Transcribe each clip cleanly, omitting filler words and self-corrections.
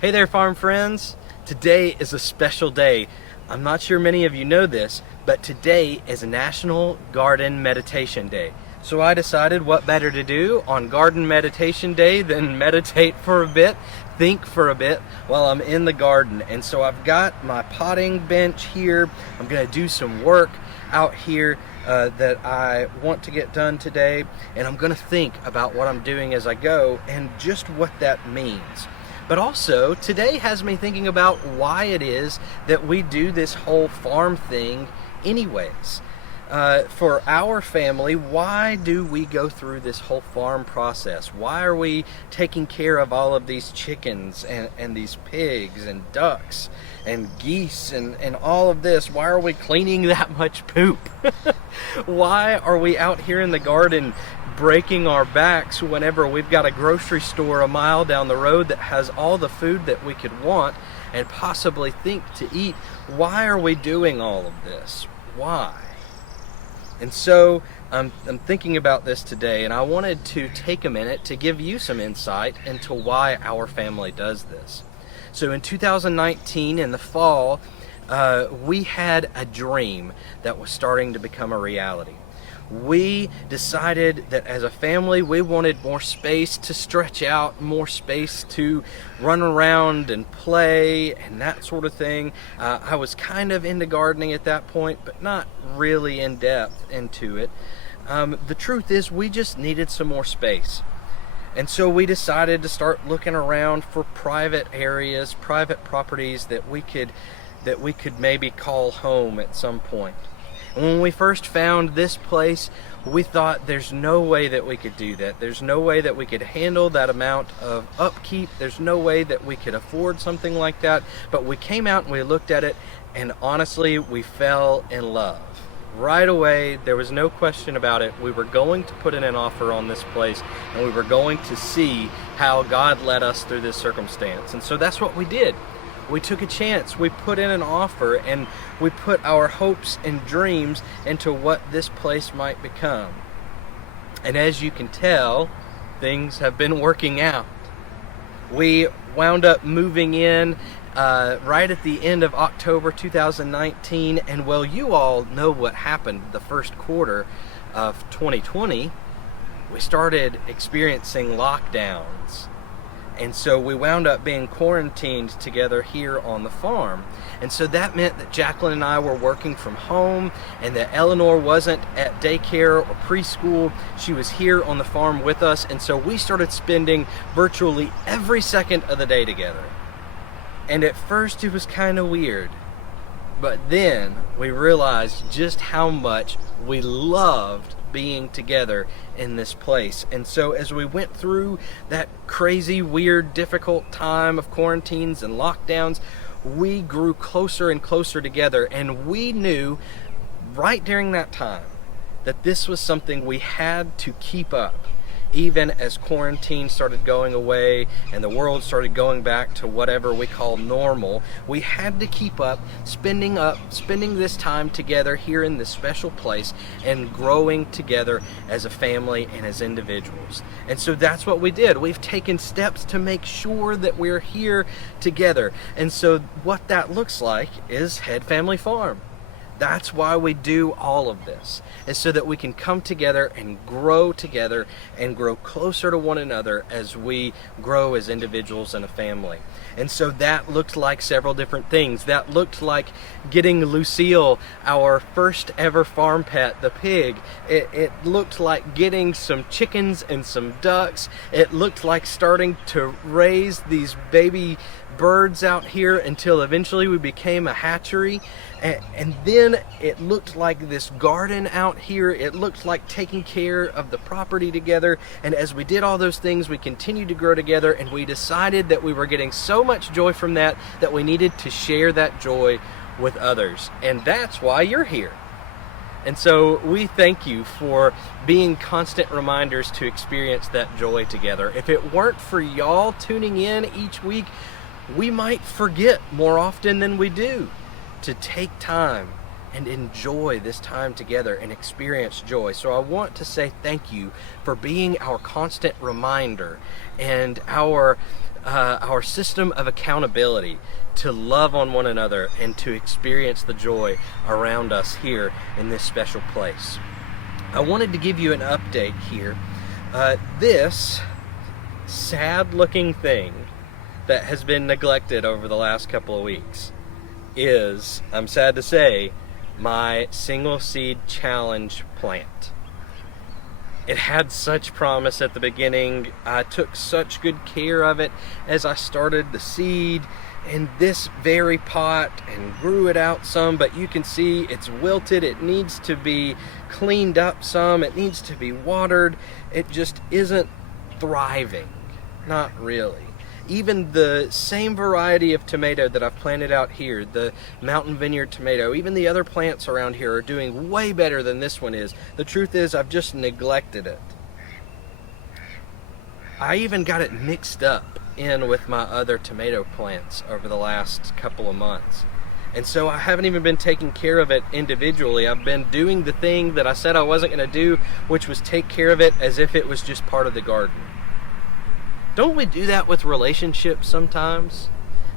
Hey there, farm friends. Today is a special day. I'm not sure many of you know this, but today is National Garden Meditation Day. So I decided what better to do on Garden Meditation Day than meditate for a bit, think for a bit while I'm in the garden. And so I've got my potting bench here. I'm going to do some work out here that I want to get done today, and I'm going to think about what I'm doing as I go and just what that means. But also, today has me thinking about why it is that we do this whole farm thing anyways. For our family, why do we go through this whole farm process? Why are we taking care of all of these chickens and these pigs and ducks and geese and all of this? Why are we cleaning that much poop? Why are we out here in the garden breaking our backs whenever we've got a grocery store a mile down the road that has all the food that we could want and possibly think to eat? Why are we doing all of this? Why? And so I'm thinking about this today, and I wanted to take a minute to give you some insight into why our family does this. So in 2019, in the fall, we had a dream that was starting to become a reality. We decided that as a family we wanted more space to stretch out, more space to run around and play and that sort of thing. I was kind of into gardening at that point, but not really in depth into it. The truth is we just needed some more space. And so we decided to start looking around for private areas, private properties that we could maybe call home at some point. And when we first found this place, we thought there's no way that we could do that. There's no way that we could handle that amount of upkeep. There's no way that we could afford something like that. But we came out and we looked at it, and honestly, we fell in love. Right away, there was no question about it. We were going to put in an offer on this place, and we were going to see how God led us through this circumstance. And so that's what we did. We took a chance. We put in an offer, and we put our hopes and dreams into what this place might become. And as you can tell, things have been working out. We wound up moving in right at the end of October 2019, and well, you all know what happened the first quarter of 2020. We started experiencing lockdowns. And so we wound up being quarantined together here on the farm. And so that meant that Jacqueline and I were working from home, and that Eleanor wasn't at daycare or preschool. She was here on the farm with us. And so we started spending virtually every second of the day together. And at first it was kind of weird. But then we realized just how much we loved being together in this place. And so as we went through that crazy, weird, difficult time of quarantines and lockdowns, we grew closer and closer together. And we knew right during that time that this was something we had to keep up. Even as quarantine started going away and the world started going back to whatever we call normal, we had to keep up spending this time together here in this special place and growing together as a family and as individuals. And so that's what we did. We've taken steps to make sure that we're here together. And so what that looks like is Head Family Farm. That's why we do all of this, is so that we can come together and grow closer to one another as we grow as individuals and a family. And so that looked like several different things. That looked like getting Lucille, our first ever farm pet, the pig. It looked like getting some chickens and some ducks. It looked like starting to raise these baby birds out here until eventually we became a hatchery. And then it looked like this garden out here. It looked like taking care of the property together. And as we did all those things, we continued to grow together, and we decided that we were getting so much joy from that we needed to share that joy with others. And that's why you're here. And so we thank you for being constant reminders to experience that joy together. If it weren't for y'all tuning in each week, we might forget more often than we do to take time and enjoy this time together and experience joy. So I want to say thank you for being our constant reminder and our our system of accountability to love on one another and to experience the joy around us here in this special place. I wanted to give you an update here. This sad looking thing that has been neglected over the last couple of weeks is, I'm sad to say, my single seed challenge plant. It had such promise at the beginning. I took such good care of it as I started the seed in this very pot and grew it out some, but you can see it's wilted. It needs to be cleaned up some. It needs to be watered. It just isn't thriving. Not really. Even the same variety of tomato that I've planted out here, the Mountain Vineyard tomato, even the other plants around here are doing way better than this one is. The truth is, I've just neglected it. I even got it mixed up in with my other tomato plants over the last couple of months. And so I haven't even been taking care of it individually. I've been doing the thing that I said I wasn't going to do, which was take care of it as if it was just part of the garden. Don't we do that with relationships sometimes?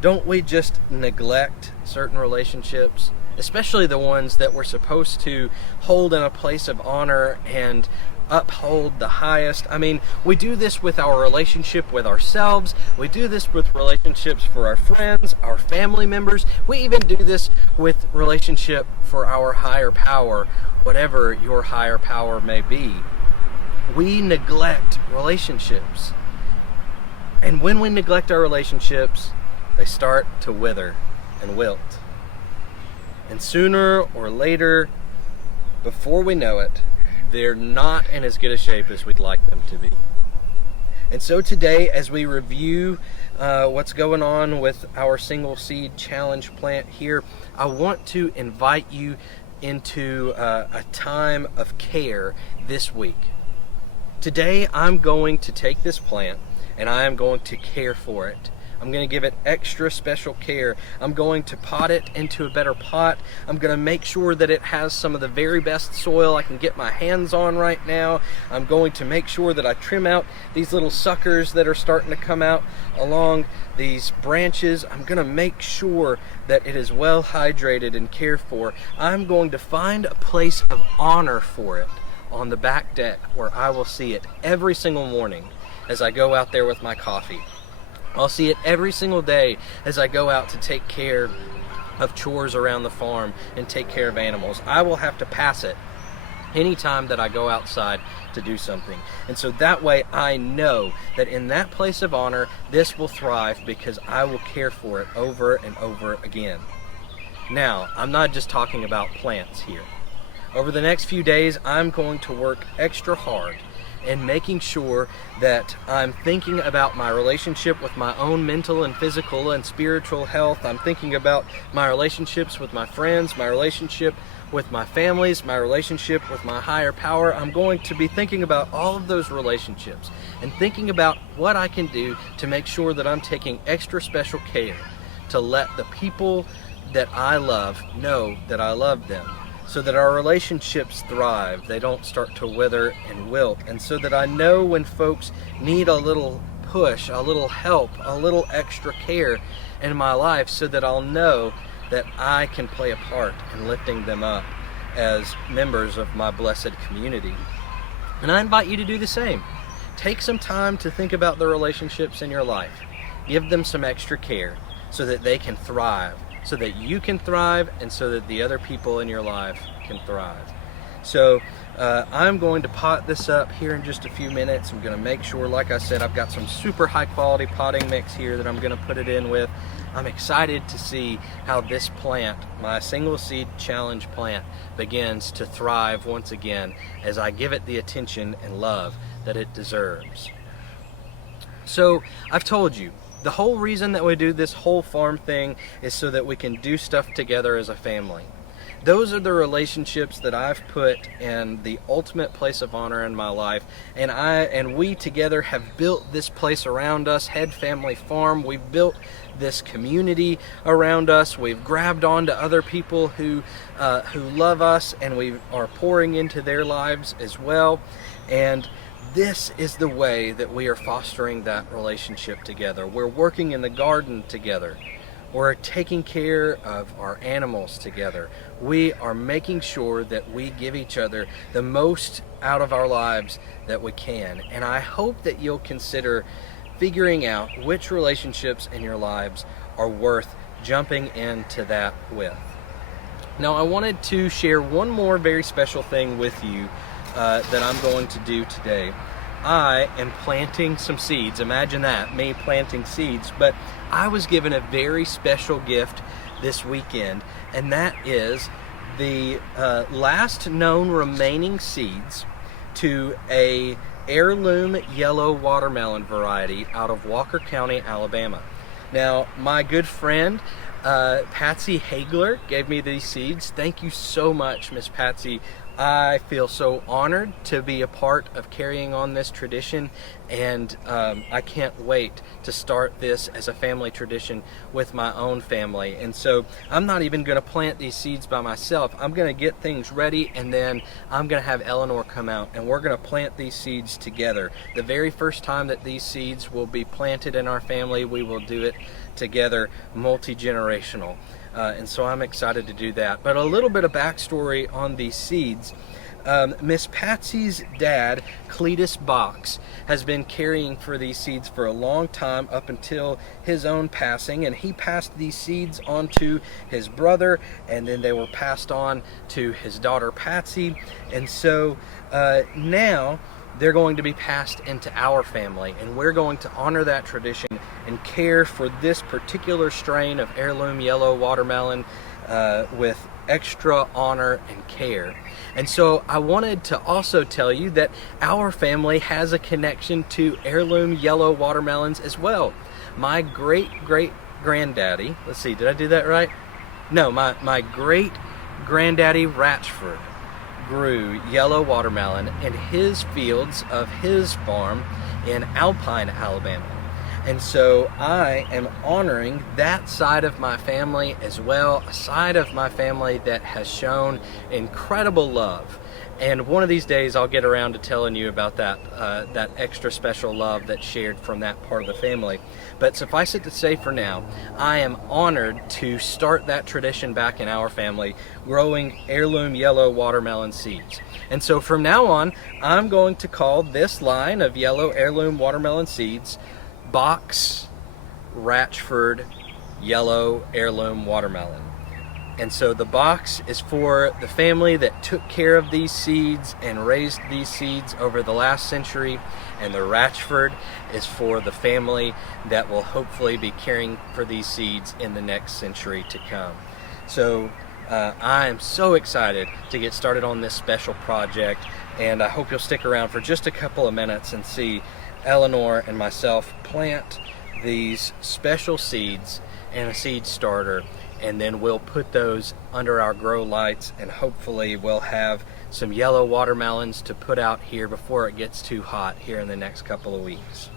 Don't we just neglect certain relationships, especially the ones that we're supposed to hold in a place of honor and uphold the highest? I mean, we do this with our relationship with ourselves. We do this with relationships for our friends, our family members. We even do this with relationship for our higher power, whatever your higher power may be. We neglect relationships. And when we neglect our relationships, they start to wither and wilt. And sooner or later, before we know it, they're not in as good a shape as we'd like them to be. And so today, as we review what's going on with our single seed challenge plant here, I want to invite you into a time of care this week. Today, I'm going to take this plant and I am going to care for it. I'm going to give it extra special care. I'm going to pot it into a better pot. I'm going to make sure that it has some of the very best soil I can get my hands on right now. I'm going to make sure that I trim out these little suckers that are starting to come out along these branches. I'm going to make sure that it is well hydrated and cared for. I'm going to find a place of honor for it on the back deck where I will see it every single morning as I go out there with my coffee. I'll see it every single day as I go out to take care of chores around the farm and take care of animals. I will have to pass it anytime that I go outside to do something. And so that way I know that in that place of honor, this will thrive because I will care for it over and over again. Now, I'm not just talking about plants here. Over the next few days, I'm going to work extra hard and making sure that I'm thinking about my relationship with my own mental and physical and spiritual health. I'm thinking about my relationships with my friends, my relationship with my families, my relationship with my higher power. I'm going to be thinking about all of those relationships and thinking about what I can do to make sure that I'm taking extra special care to let the people that I love know that I love them, so that our relationships thrive, they don't start to wither and wilt, and so that I know when folks need a little push, a little help, a little extra care in my life, so that I'll know that I can play a part in lifting them up as members of my blessed community. And I invite you to do the same. Take some time to think about the relationships in your life. Give them some extra care so that they can thrive, so that you can thrive, and so that the other people in your life can thrive. So I'm going to pot this up here in just a few minutes. I'm going to make sure, like I said, I've got some super high quality potting mix here that I'm going to put it in with. I'm excited to see how this plant, my single seed challenge plant, begins to thrive once again as I give it the attention and love that it deserves. So I've told you, the whole reason that we do this whole farm thing is so that we can do stuff together as a family. Those are the relationships that I've put in the ultimate place of honor in my life, and we together have built this place around us, Head Family Farm. We've built this community around us. We've grabbed on to other people who love us, and we are pouring into their lives as well. And this is the way that we are fostering that relationship together. We're working in the garden together. We're taking care of our animals together. We are making sure that we give each other the most out of our lives that we can. And I hope that you'll consider figuring out which relationships in your lives are worth jumping into that with. Now, I wanted to share one more very special thing with you that I'm going to do today. I am planting some seeds. Imagine that, me planting seeds. But I was given a very special gift this weekend, and that is the last known remaining seeds to a heirloom yellow watermelon variety out of Walker County, Alabama. Now, my good friend Patsy Hagler gave me these seeds. Thank you so much, Miss Patsy. I feel so honored to be a part of carrying on this tradition, and I can't wait to start this as a family tradition with my own family. And so I'm not even going to plant these seeds by myself. I'm going to get things ready, and then I'm going to have Eleanor come out, and we're going to plant these seeds together. The very first time that these seeds will be planted in our family, we will do it together, multi-generational. And so I'm excited to do that. But a little bit of backstory on these seeds. Miss Patsy's dad, Cletus Box, has been caring for these seeds for a long time, up until his own passing, and he passed these seeds on to his brother, and then they were passed on to his daughter Patsy. And so now they're going to be passed into our family, and we're going to honor that tradition and care for this particular strain of heirloom yellow watermelon with extra honor and care. And so I wanted to also tell you that our family has a connection to heirloom yellow watermelons as well. My great-great-granddaddy, let's see, did I do that right? No, my great-granddaddy Ratchford grew yellow watermelon in his fields of his farm in Alpine, Alabama. And so I am honoring that side of my family as well, a side of my family that has shown incredible love. And one of these days I'll get around to telling you about that extra special love that's shared from that part of the family. But suffice it to say, for now, I am honored to start that tradition back in our family, growing heirloom yellow watermelon seeds. And so from now on, I'm going to call this line of yellow heirloom watermelon seeds Box Ratchford Yellow Heirloom Watermelon. And so the box is for the family that took care of these seeds and raised these seeds over the last century, and the Ratchford is for the family that will hopefully be caring for these seeds in the next century to come. So I am so excited to get started on this special project, and I hope you'll stick around for just a couple of minutes and see Eleanor and myself plant these special seeds in a seed starter, and then we'll put those under our grow lights, and hopefully we'll have some yellow watermelons to put out here before it gets too hot here in the next couple of weeks.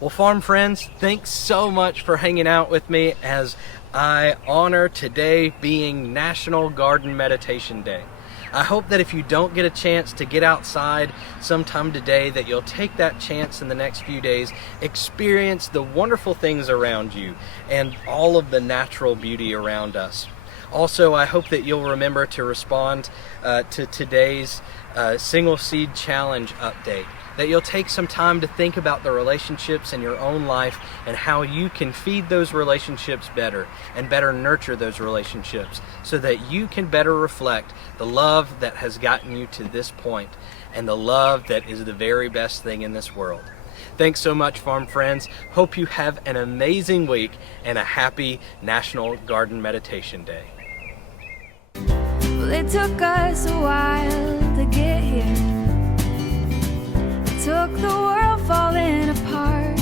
Well, farm friends, thanks so much for hanging out with me as I honor today being National Garden Meditation Day. I hope that if you don't get a chance to get outside sometime today, that you'll take that chance in the next few days, experience the wonderful things around you and all of the natural beauty around us. Also, I hope that you'll remember to respond to today's Single Seed Challenge update, that you'll take some time to think about the relationships in your own life and how you can feed those relationships better and better nurture those relationships so that you can better reflect the love that has gotten you to this point and the love that is the very best thing in this world. Thanks so much, farm friends. Hope you have an amazing week and a happy National Garden Meditation Day. Well, it took us a while to get here. Took the world falling apart,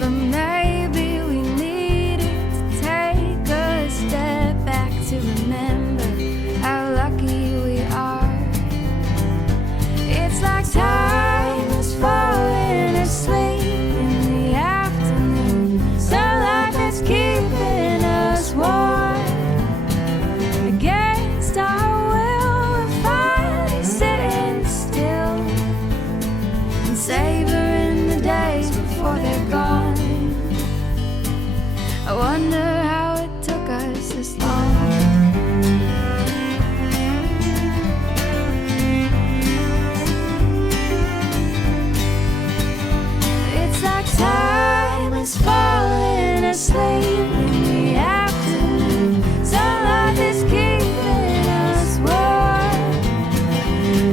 but maybe we needed to take a step back to remember how lucky we are. It's like time is falling asleep in the afternoon, sunlight that's keeping us warm. Against our will, we're finally sitting still. savoring the days before they're gone. I wonder how it took us this long. It's like time is falling asleep in the afternoon. Sunlight is keeping us warm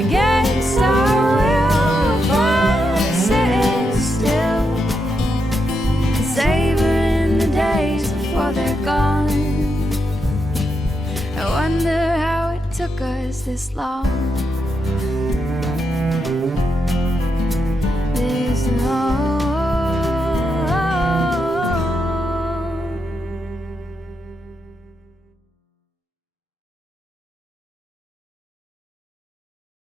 against our will. We're sitting still, savoring the days before they're gone. I wonder how it took us this long.